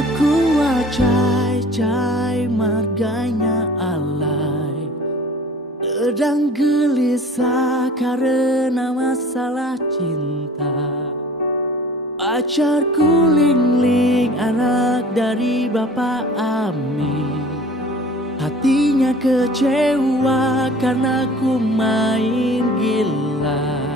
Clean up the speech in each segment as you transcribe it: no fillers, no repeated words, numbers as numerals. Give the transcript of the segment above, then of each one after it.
Aku wajai marganya alay, sedang gelisah karena masalah cinta. Pacarku Ling-Ling, anak dari Bapak Ami, hatinya kecewa karena ku main gila.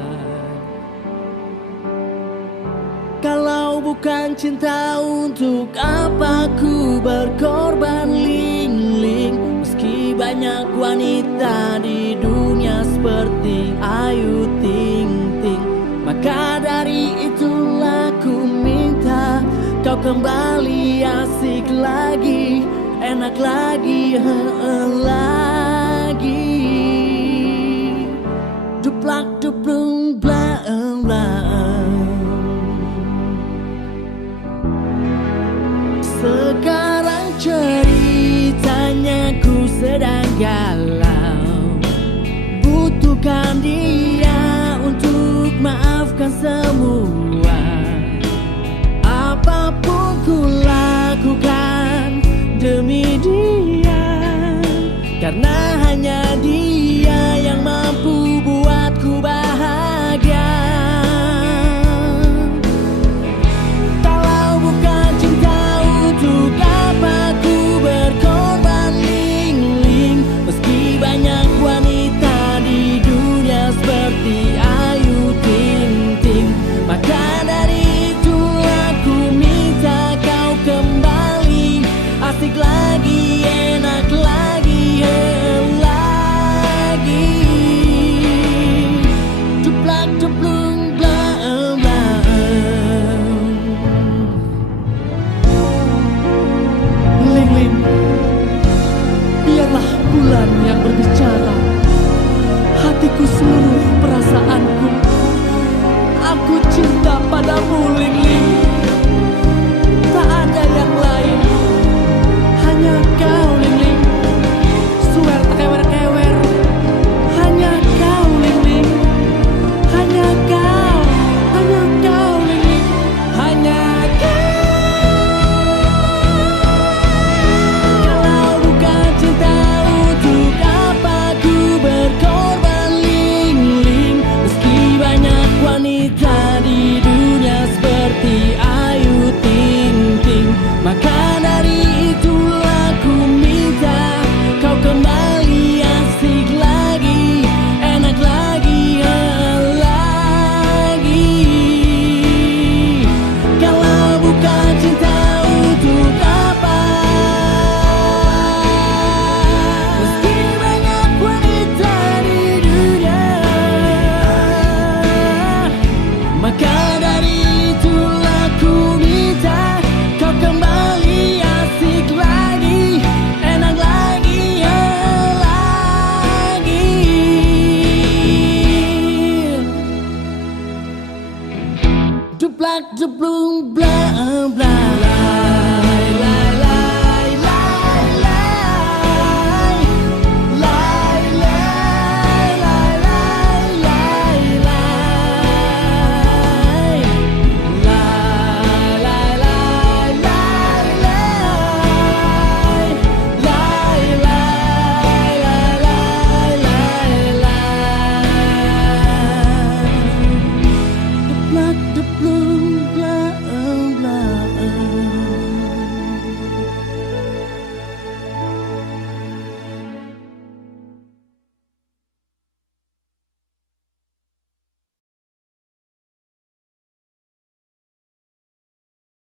Kalau bukan cinta, untuk apa ku berkorban Ling-Ling? Meski banyak wanita di dunia seperti Ayu Ting Ting, maka dari itulah ku minta kau kembali, asik lagi, enak lagi, lagi. Duplak duplung blang blang. Sekarang ceritanya ku sedang galau, butuhkan dia untuk maafkan semua. Apapun ku lakukan demi dia, karena hanya dia yang mampu buatku bahagia. Kalau bukan cinta, untuk apa ku berkorban Ling-Ling? Meski banyak wanita di dunia seperti Ayu Ting Ting, maka dari itulah ku minta kau kembali, asik lagi, enak lagi, lagi. Duplak duplung blang blang. Ling-Ling, biarlah bulan yang berbicara, hatiku seluruh perasaanku. Aku cinta padamu Ling-Ling, tak ada yang lain, hanya kau Ling-Ling. Swear tak kewer-kewer, hanya kau Ling-Ling, hanya kau Ling-Ling, hanya kau. Kalau bukan cinta, untuk apa ku berkorban Ling-Ling? Meski banyak wanita di dunia seperti Ayu Ting Ting, maka dari itulah ku minta kau kembali, asik lagi, enak lagi, lagi. Kalau bukan cinta, untuk apa? Meski banyak wanita di dunia, maka dari itulah ku minta kau kembali, asik lagi, enak lagi, lagi. Duplak duplung blang blang.